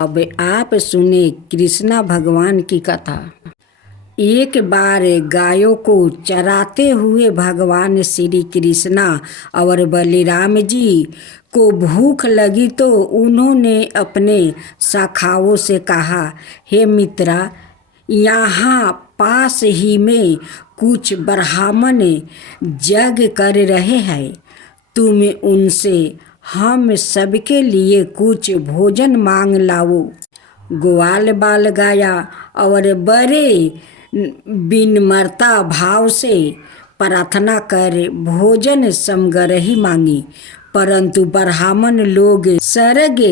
अब आप सुने कृष्णा भगवान की कथा। एक बार गायों को चराते हुए भगवान श्री कृष्णा और बलराम जी को भूख लगी तो उन्होंने अपने सखाओं से कहा, हे मित्रा, यहाँ पास ही में कुछ ब्राह्मण यज्ञ कर रहे हैं, तुम उनसे हम सबके लिए कुछ भोजन मांग लाओ। ग्वाल बाल गाया और बड़े विनम्रता भाव से प्रार्थना कर भोजन समग्र मांगी, परंतु ब्राह्मण लोग स्वर्ग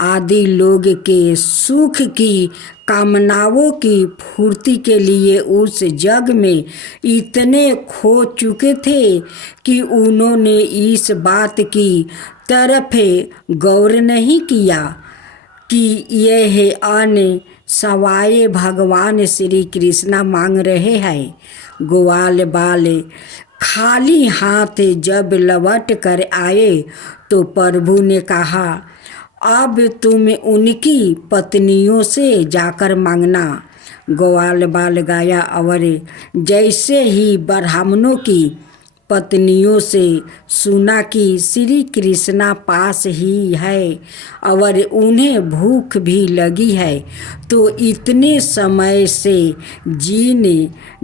आदि लोग के सुख की कामनाओं की पूर्ति के लिए उस जग में इतने खो चुके थे कि उन्होंने इस बात की तरफ गौर नहीं किया कि यह अन्न सवाए भगवान श्री कृष्णा मांग रहे हैं। ग्वाल बाल खाली हाथ जब लौट कर आए तो प्रभु ने कहा, अब तुम उनकी पत्नियों से जाकर मांगना। ग्वाल बाल गाया और जैसे ही ब्राह्मणों की पत्नियों से सुना कि श्री कृष्णा पास ही है और उन्हें भूख भी लगी है, तो इतने समय से जिन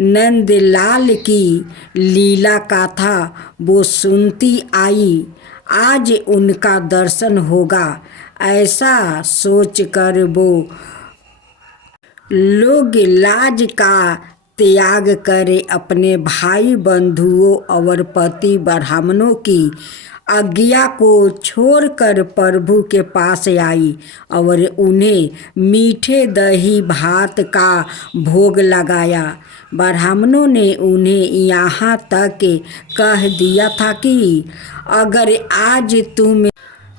नंदलाल की लीला कथा वो सुनती आई, आज उनका दर्शन होगा, ऐसा सोचकर वो लोग लाज का त्याग करे अपने भाई बंधुओं और पति ब्राह्मणों की आज्ञा को छोड़कर प्रभु के पास आई और उन्हें मीठे दही भात का भोग लगाया। ब्राह्मणों ने उन्हें यहाँ तक कह दिया था कि अगर आज तुम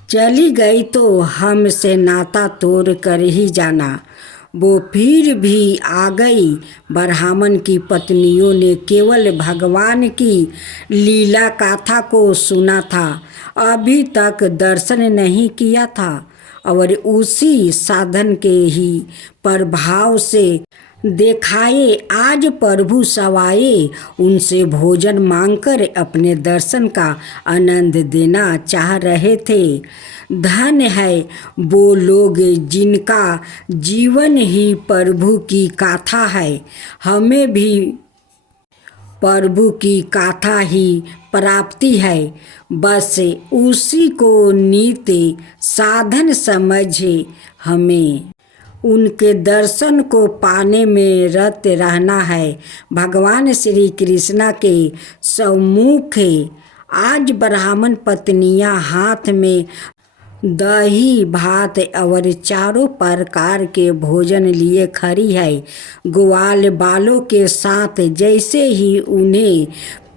चली गई तो हमसे नाता तोड़ कर ही जाना। वो फिर भी आ गई। ब्राह्मण की पत्नियों ने केवल भगवान की लीला कथा को सुना था, अभी तक दर्शन नहीं किया था, और उसी साधन के ही प्रभाव से देखाए आज प्रभु सवाए उनसे भोजन मांगकर अपने दर्शन का आनंद देना चाह रहे थे। धन है वो लोग जिनका जीवन ही प्रभु की गाथा है। हमें भी प्रभु की गाथा ही प्राप्ति है, बस उसी को नित्य साधन समझे हमें उनके दर्शन को पाने में रत रहना है। भगवान श्री कृष्णा के सम्मुख आज ब्राह्मण पत्नियां हाथ में दही भात और चारों प्रकार के भोजन लिए खड़ी है। ग्वाल बालों के साथ जैसे ही उन्हें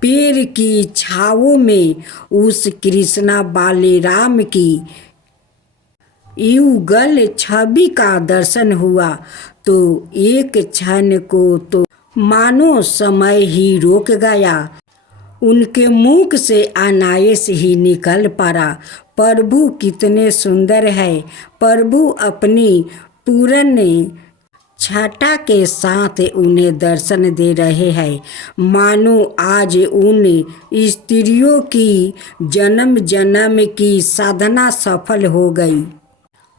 पेड़ की छावों में उस कृष्णा बलराम की युगल छवि का दर्शन हुआ तो एक क्षण को तो मानो समय ही रुक गया। उनके मुख से अनायास ही निकल पड़ा, प्रभु कितने सुंदर है। प्रभु अपनी पूर्ण छटा के साथ उन्हें दर्शन दे रहे हैं, मानो आज उन स्त्रियों की जन्म जन्म की साधना सफल हो गई।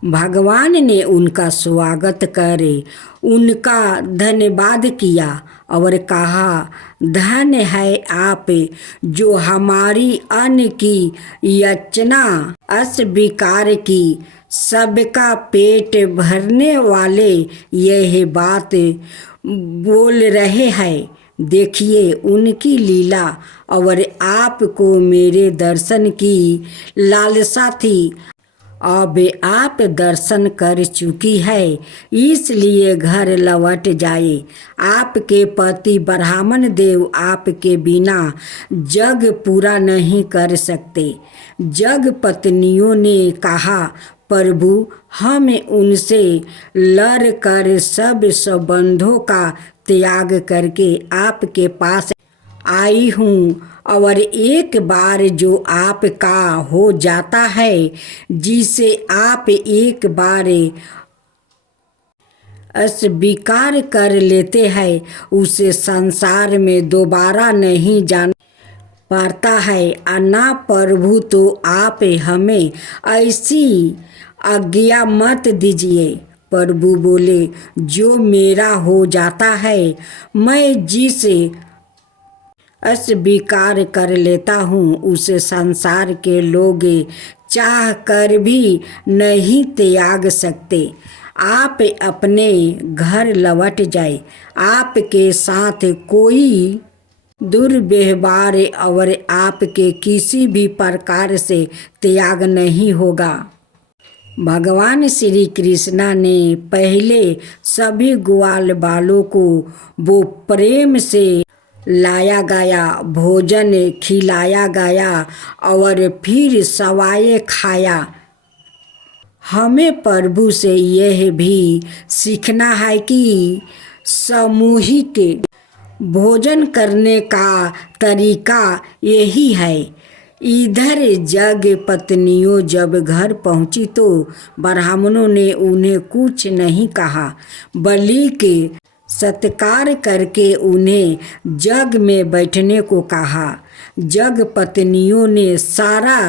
भगवान ने उनका स्वागत करे उनका धन्यवाद किया और कहा, धन्य है आप जो हमारी अन्न की याचना अस्वीकार की। सबका पेट भरने वाले यह बात बोल रहे हैं, देखिए उनकी लीला, और आपको मेरे दर्शन की लालसा थी, अब आप दर्शन कर चुकी है, इसलिए घर लौट जाए। आपके पति ब्राह्मण देव आपके बिना जग पूरा नहीं कर सकते। जग पत्नियों ने कहा, प्रभु हम उनसे लड़ कर सब संबंधों का त्याग करके आपके पास आई हूँ, और एक बार जो आपका हो जाता है, जिसे आप एक बार स्वीकार कर लेते हैं उसे संसार में दोबारा नहीं जाना पड़ता है। ना प्रभु, तो आप हमें ऐसी आज्ञा मत दीजिए। प्रभु बोले, जो मेरा हो जाता है मैं जिसे स्वीकार कर लेता हूँ उसे संसार के लोग चाह कर भी नहीं त्याग सकते। आप अपने घर लौट जाए, आपके साथ कोई दुर्व्यवहार और आपके किसी भी प्रकार से त्याग नहीं होगा। भगवान श्री कृष्णा ने पहले सभी ग्वाल बालों को वो प्रेम से लाया गया भोजन खिलाया गया और फिर सवाए खाया। हमें प्रभु से यह भी सीखना है कि सामूहिक भोजन करने का तरीका यही है। इधर जग पत्नियों जब घर पहुंची तो ब्राह्मणों ने उन्हें कुछ नहीं कहा, बल्कि सत्कार करके उन्हें जग में बैठने को कहा। जग पत्नियों ने सारा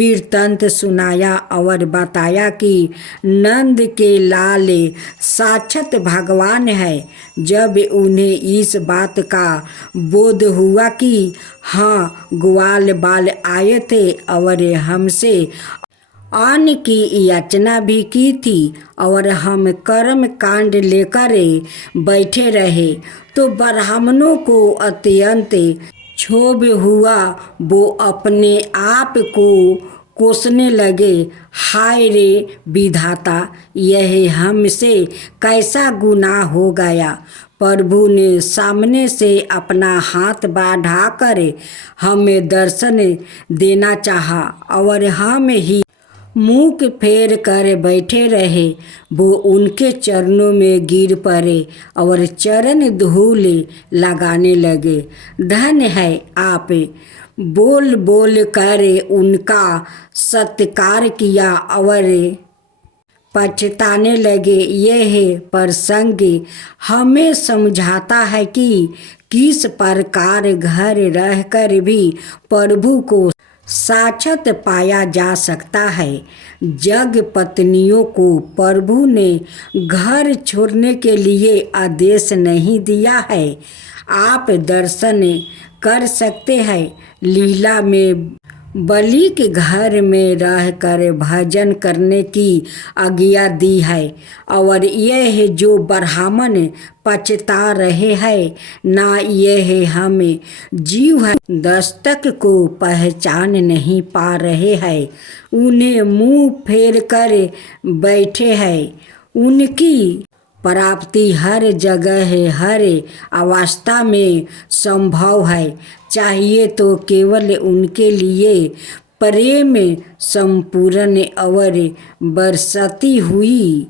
वृत्तांत सुनाया और बताया कि नंद के लाल साक्षात भगवान है। जब उन्हें इस बात का बोध हुआ कि हाँ, ग्वाल बाल आए थे और हमसे अन्न की याचना भी की थी और हम कर्म कांड लेकर बैठे रहे, तो ब्राह्मणों को अत्यंत क्षोभ हुआ। वो अपने आप को कोसने लगे, हाय रे विधाता, यह हमसे कैसा गुनाह हो गया। प्रभु ने सामने से अपना हाथ बढ़ाकर हमें दर्शन देना चाहा और हम ही मुँह फेर कर बैठे रहे। वो उनके चरणों में गिर पड़े और चरण धूल लगाने लगे। धन्य है आप, बोल बोल कर उनका सत्कार किया और पछताने लगे। यह प्रसंग हमें समझाता है कि किस प्रकार घर रहकर भी प्रभु को साक्षात पाया जा सकता है। जग पत्नियों को प्रभु ने घर छोड़ने के लिए आदेश नहीं दिया है। आप दर्शन कर सकते हैं। लीला में बलि के घर में रहकर भजन करने की आज्ञा दी है और यह जो ब्राह्मण पछता रहे हैं, ना यह हमें जीव है दस्तक को पहचान नहीं पा रहे हैं, उन्हें मुंह फेर कर बैठे हैं। उनकी प्राप्ति हर जगह हर अवस्था में संभव है। चाहिए तो केवल उनके लिए प्रेम संपूर्ण और बरसती हुई